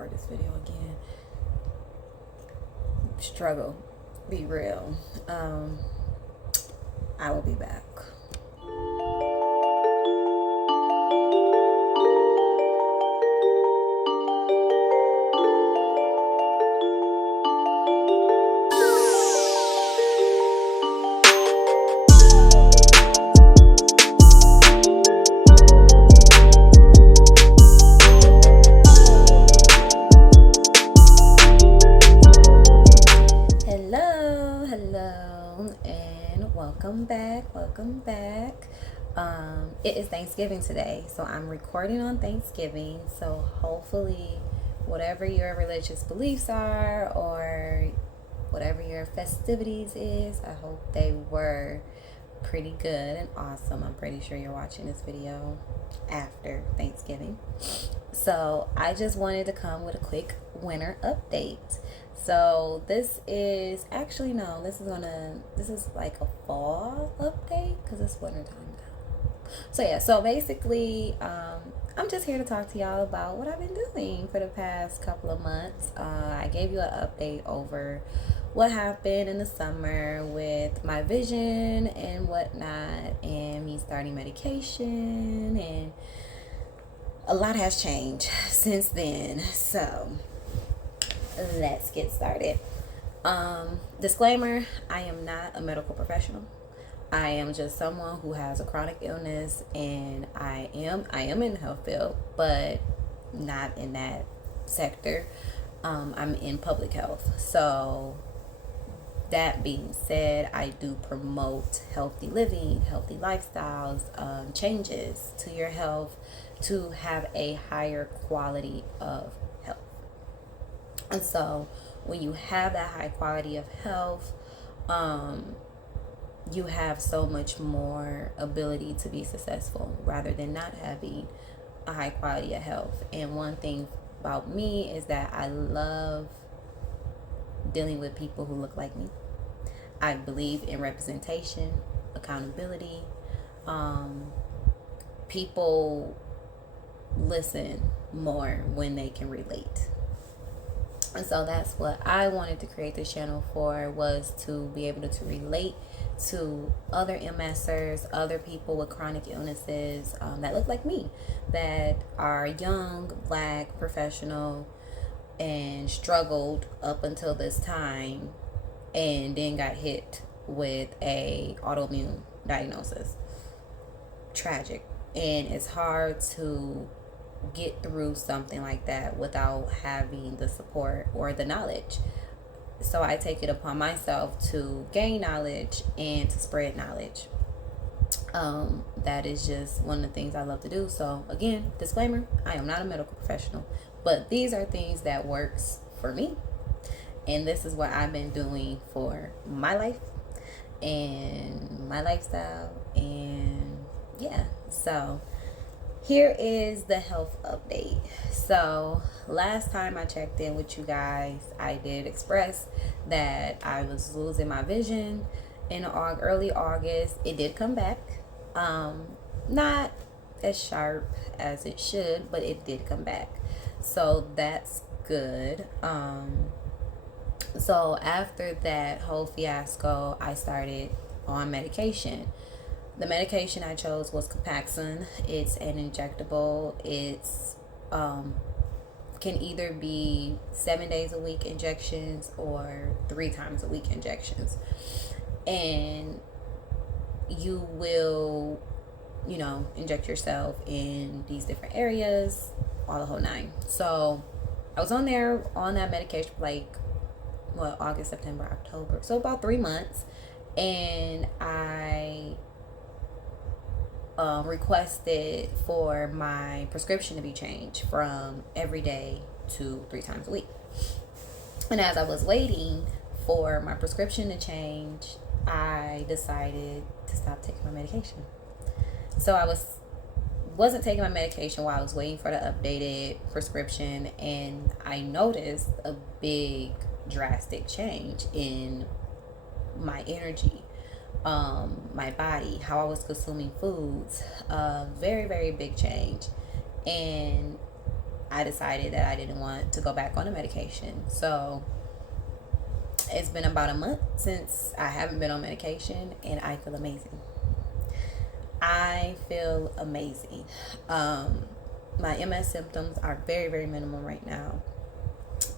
record this video again. Struggle, be real. I will be back. Welcome back. It is Thanksgiving today, so I'm recording on Thanksgiving. So hopefully, whatever your religious beliefs are or whatever your festivities is, I hope they were pretty good and awesome. I'm pretty sure you're watching this video after Thanksgiving. So I just wanted to come with a quick winter update. So this is actually this is like a fall update because it's winter time now. So yeah, so basically I'm just here to talk to y'all about what I've been doing for the past couple of months. I gave you an update over what happened in the summer with my vision and whatnot, and me starting medication, and a lot has changed since then. So let's get started. Disclaimer, I am not a medical professional. I am just someone who has a chronic illness, and I am in the health field, but not in that sector. I'm in public health. So that being said, I do promote healthy living, healthy lifestyles, changes to your health to have a higher quality of health. And so when you have that high quality of health, you have so much more ability to be successful rather than not having a high quality of health. And one thing about me is that I love dealing with people who look like me. I believe in representation, accountability. People listen more when they can relate. And so that's what I wanted to create this channel for, was to be able to relate to other MSers, other people with chronic illnesses that look like me, that are young, black, professional, and struggled up until this time, and then got hit with a autoimmune diagnosis. Tragic. And it's hard to get through something like that without having the support or the knowledge. So I take it upon myself to gain knowledge and to spread knowledge. That is just one of the things I love to do. So again, disclaimer, I am not a medical professional, but these are things that works for me, and this is what I've been doing for my life and my lifestyle. And yeah, so here is the health update. So last time I checked in with you guys, I did express that I was losing my vision in early August. It did come back. Not as sharp as it should, but it did come back. So that's good. So after that whole fiasco, I started on medication. The medication I chose was Copaxone. It's an injectable. It's can either be 7 days a week injections or 3 times a week injections. And you will, inject yourself in these different areas, all the whole nine. So I was on that medication for like, August, September, October. So about 3 months. And I requested for my prescription to be changed from every day to 3 times a week. And as I was waiting for my prescription to change, I decided to stop taking my medication. So I wasn't taking my medication while I was waiting for the updated prescription, and I noticed a big drastic change in my energy, my body, how I was consuming foods. Very, very big change. And I decided that I didn't want to go back on the medication. So it's been about a month since I haven't been on medication, and I feel amazing. I feel amazing. My MS symptoms are very, very minimal right now.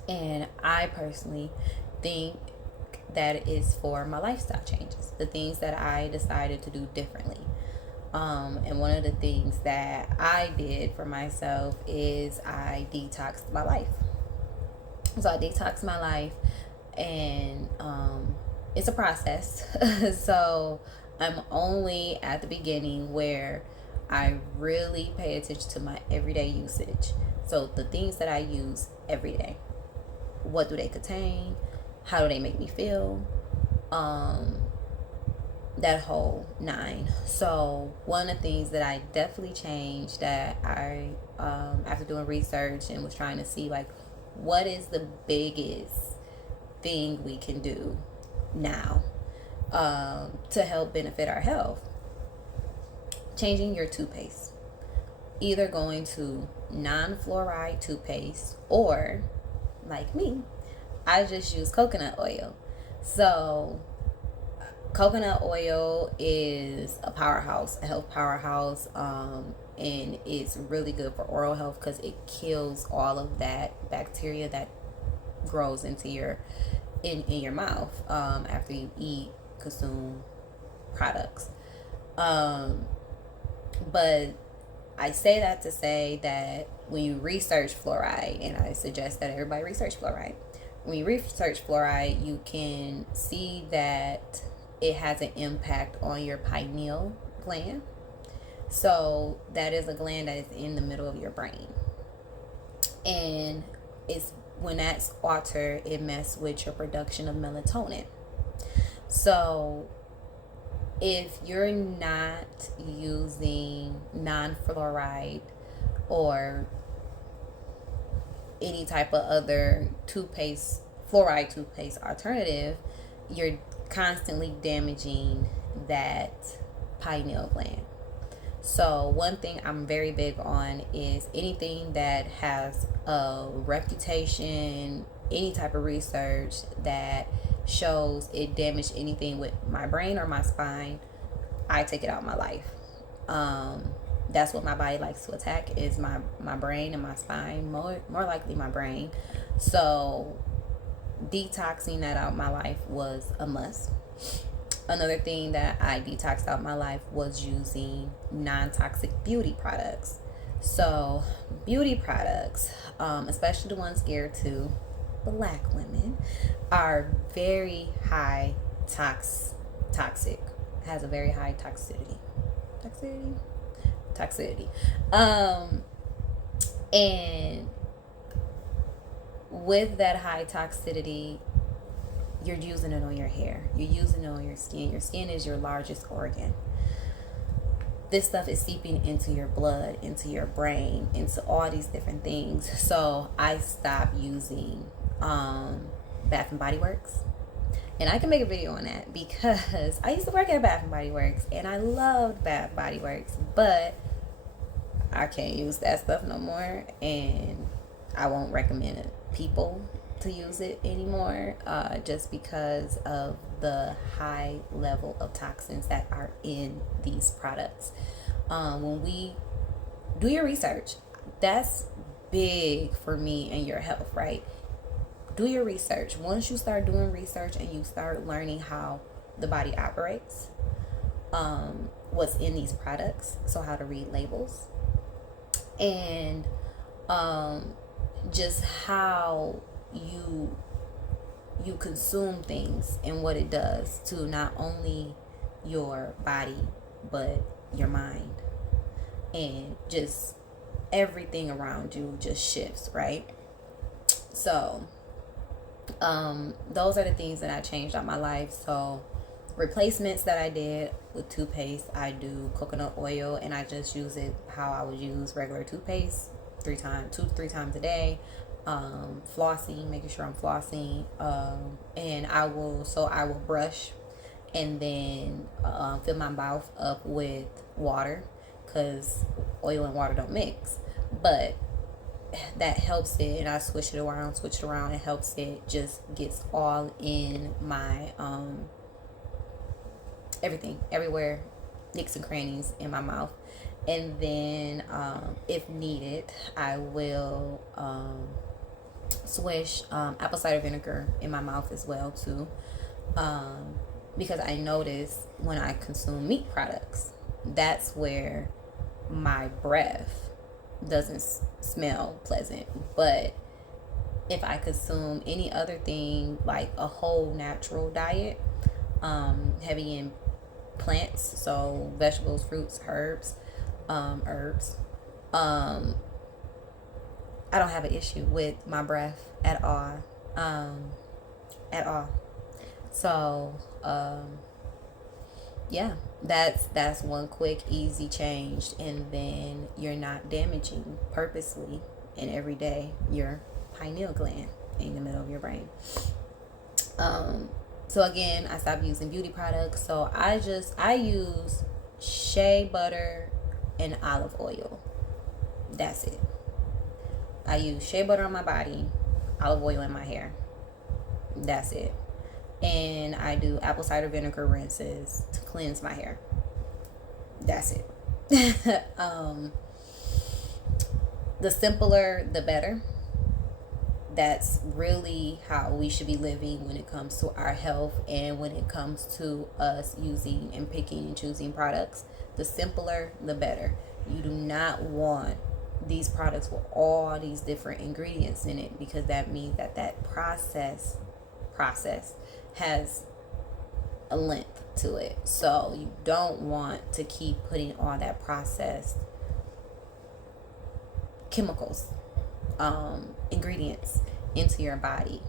And I personally think that is for my lifestyle changes, the things that I decided to do differently. And one of the things that I did for myself is I detoxed my life. So I detoxed my life, and it's a process. So I'm only at the beginning where I really pay attention to my everyday usage. So the things that I use every day, what do they contain? How do they make me feel? That whole nine. So one of the things that I definitely changed, that I after doing research and was trying to see like what is the biggest thing we can do now to help benefit our health. Changing your toothpaste, either going to non-fluoride toothpaste, or like me, I just use coconut oil. So coconut oil is a powerhouse, a health powerhouse, and it's really good for oral health because it kills all of that bacteria that grows into your in your mouth after you eat, consume products. But I say that to say that when you research fluoride, and I suggest that everybody research fluoride, when you research fluoride, you can see that it has an impact on your pineal gland. So that is a gland that is in the middle of your brain. And it's when that's altered, it messes with your production of melatonin. So if you're not using non-fluoride or any type of other toothpaste, fluoride toothpaste alternative, you're constantly damaging that pineal gland. So one thing I'm very big on is anything that has a reputation, any type of research that shows it damaged anything with my brain or my spine, I take it out of my life. That's what my body likes to attack, is my brain and my spine, more likely my brain. So detoxing that out of my life was a must. Another thing that I detoxed out of my life was using non-toxic beauty products. So beauty products, especially the ones geared to Black women, are very high toxic. Has a very high toxicity. And with that high toxicity, you're using it on your hair, you're using it on your skin. Your skin is your largest organ. This stuff is seeping into your blood, into your brain, into all these different things. So I stopped using Bath and Body Works. And I can make a video on that because I used to work at Bath and Body Works and I loved Bath and Body Works, but I can't use that stuff no more, and I won't recommend people to use it anymore, just because of the high level of toxins that are in these products. When we do your research, that's big for me and your health, right? Do your research. Once you start doing research and you start learning how the body operates, what's in these products, so how to read labels, and just how you consume things and what it does to not only your body but your mind, and just everything around you just shifts, right? So those are the things that I changed out my life. So replacements that I did with toothpaste, I do coconut oil, and I just use it how I would use regular toothpaste, 2 to 3 times a day. Flossing, making sure I'm flossing, and I will brush and then fill my mouth up with water, because oil and water don't mix. But that helps it, and I switch it around, it helps it just gets all in my everything, everywhere, nicks and crannies in my mouth. And then if needed, I will swish apple cider vinegar in my mouth as well too, because I notice when I consume meat products, that's where my breath doesn't smell pleasant. But if I consume any other thing, like a whole natural diet, heavy in plants, so vegetables, fruits, herbs, I don't have an issue with my breath at all, at all. So yeah, that's one quick easy change, and then you're not damaging purposely and every day your pineal gland in the middle of your brain. So again, I stopped using beauty products, so I use shea butter and olive oil. That's it. I use shea butter on my body, olive oil in my hair. That's it. And I do apple cider vinegar rinses to cleanse my hair. That's it. The simpler, the better. That's really how we should be living when it comes to our health, and when it comes to us using and picking and choosing products. The simpler, the better. You do not want these products with all these different ingredients in it, because that means that process has a length to it. So you don't want to keep putting all that processed chemicals, ingredients into your body,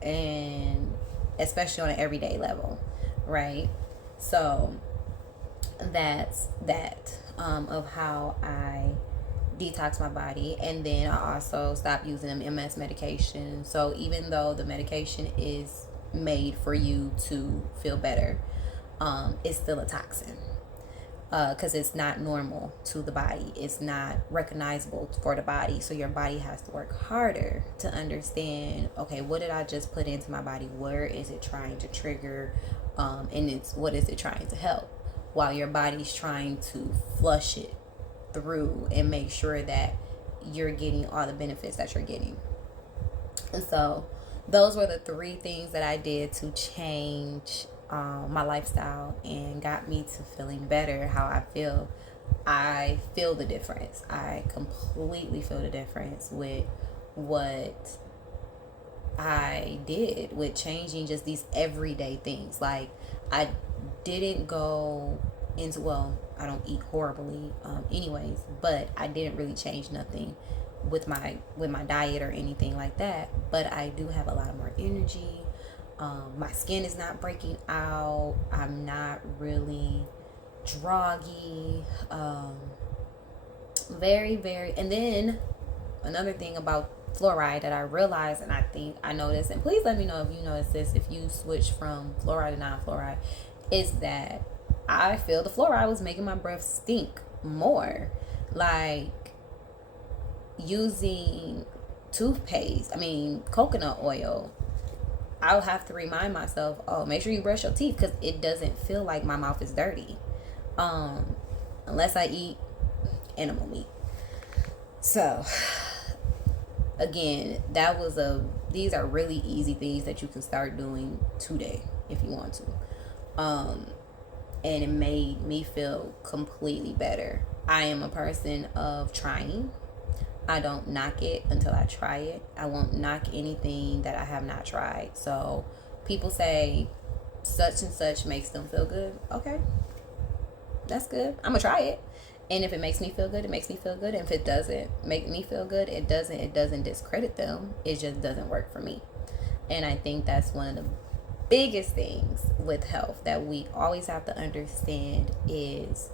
and especially on an everyday level, right? So that's that, of how I detox my body. And then I also stopped using MS medication. So even though the medication is made for you to feel better, it's still a toxin, because it's not normal to the body. It's not recognizable for the body. So your body has to work harder to understand, okay, what did I just put into my body? Where is it trying to trigger? And what is it trying to help? While your body's trying to flush it through and make sure that you're getting all the benefits that you're getting. And so those were the 3 things that I did to change my lifestyle and got me to feeling better. How I feel the difference. I completely feel the difference with what I did with changing just these everyday things. Like, I didn't go into, well, I don't eat horribly anyways, but I didn't really change nothing with my diet or anything like that. But I do have a lot more energy. My skin is not breaking out. I'm not really droggy. Very, very. And then another thing about fluoride that I realized, and I think I noticed, and please let me know if you notice this, if you switch from fluoride to non-fluoride, is that I feel the fluoride was making my breath stink more. Like, using coconut oil, I'll have to remind myself, oh, make sure you brush your teeth, because it doesn't feel like my mouth is dirty, unless I eat animal meat. So again, these are really easy things that you can start doing today if you want to. And it made me feel completely better. I am a person of trying. I don't knock it until I try it. I won't knock anything that I have not tried. So people say such and such makes them feel good. Okay, that's good. I'm gonna try it. And if it makes me feel good, it makes me feel good. And if it doesn't make me feel good, it doesn't discredit them. It just doesn't work for me. And I think that's one of the biggest things with health that we always have to understand is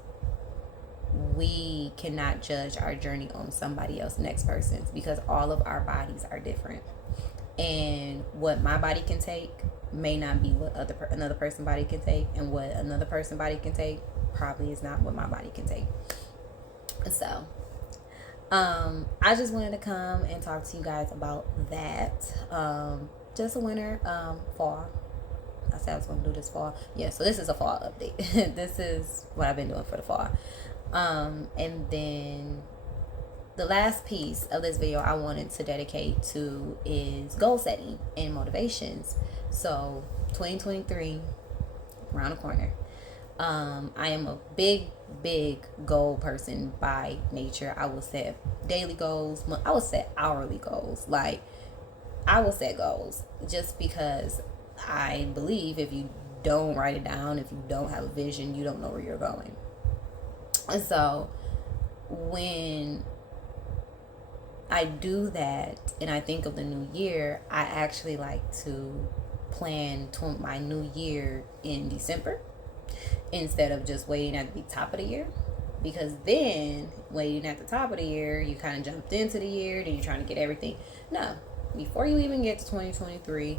we cannot judge our journey on somebody else, next person's, because all of our bodies are different. And what my body can take may not be what another person's body can take, and what another person's body can take probably is not what my body can take. So I just wanted to come and talk to you guys about that. Just a winter, fall. I said I was going to do this fall. Yeah, so this is a fall update. This is what I've been doing for the fall. And then the last piece of this video I wanted to dedicate to is goal setting and motivations. So 2023, around the corner. I am a big goal person by nature. I will set daily goals. I will set hourly goals. Like, I will set goals just because I believe if you don't write it down, if you don't have a vision, you don't know where you're going. And so when I do that and I think of the new year, I actually like to plan my new year in December instead of just waiting at the top of the year. Because then waiting at the top of the year, you kind of jumped into the year, then you're trying to get everything. No, before you even get to 2023,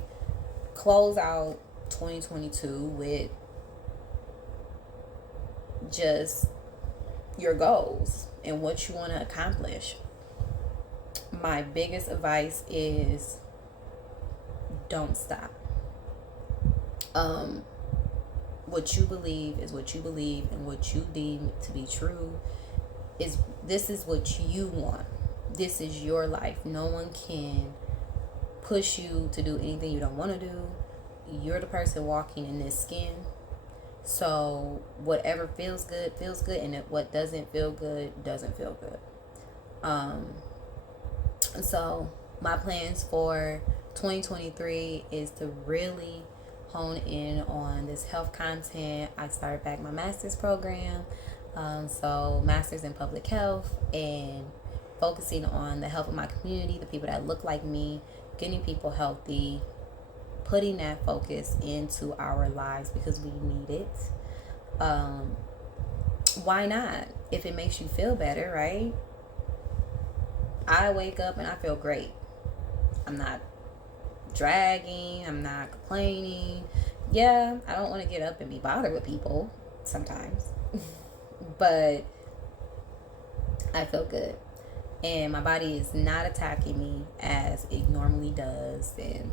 close out 2022 with just your goals and what you want to accomplish. My biggest advice is don't stop. What you believe is what you believe, and what you deem to be true is what you want. This is your life. No one can push you to do anything you don't want to do. You're the person walking in this skin. So whatever feels good, and what doesn't feel good, doesn't feel good. So my plans for 2023 is to really hone in on this health content. I started back my master's program, so master's in public health, and focusing on the health of my community, the people that look like me, getting people healthy, putting that focus into our lives because we need it. Why not? If it makes you feel better, right? I wake up and I feel great. I'm not dragging, I'm not complaining. Yeah, I don't want to get up and be bothered with people sometimes, but I feel good, and my body is not attacking me as it normally does. And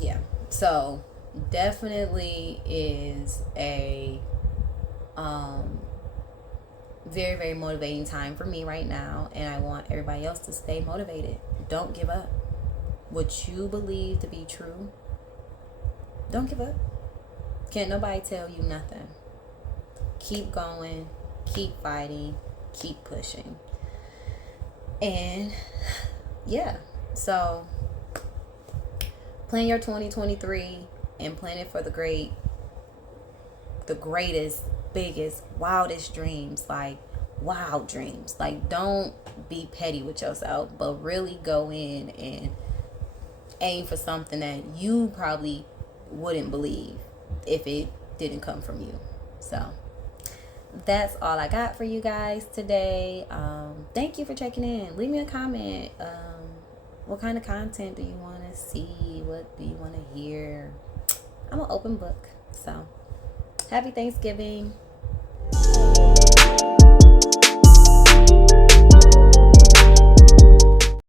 yeah, so definitely is a very motivating time for me right now, and I want everybody else to stay motivated. Don't give up. What you believe to be true, don't give up. Can't nobody tell you nothing. Keep going, keep fighting, keep pushing. And yeah, so plan your 2023 and plan it for the greatest, biggest, wildest dreams. Like, wild dreams. Like, don't be petty with yourself, but really go in and aim for something that you probably wouldn't believe if it didn't come from you. So that's all I got for you guys today. Thank you for checking in. Leave me a comment. What kind of content do you want to see? What do you want to hear? I'm an open book. So happy Thanksgiving.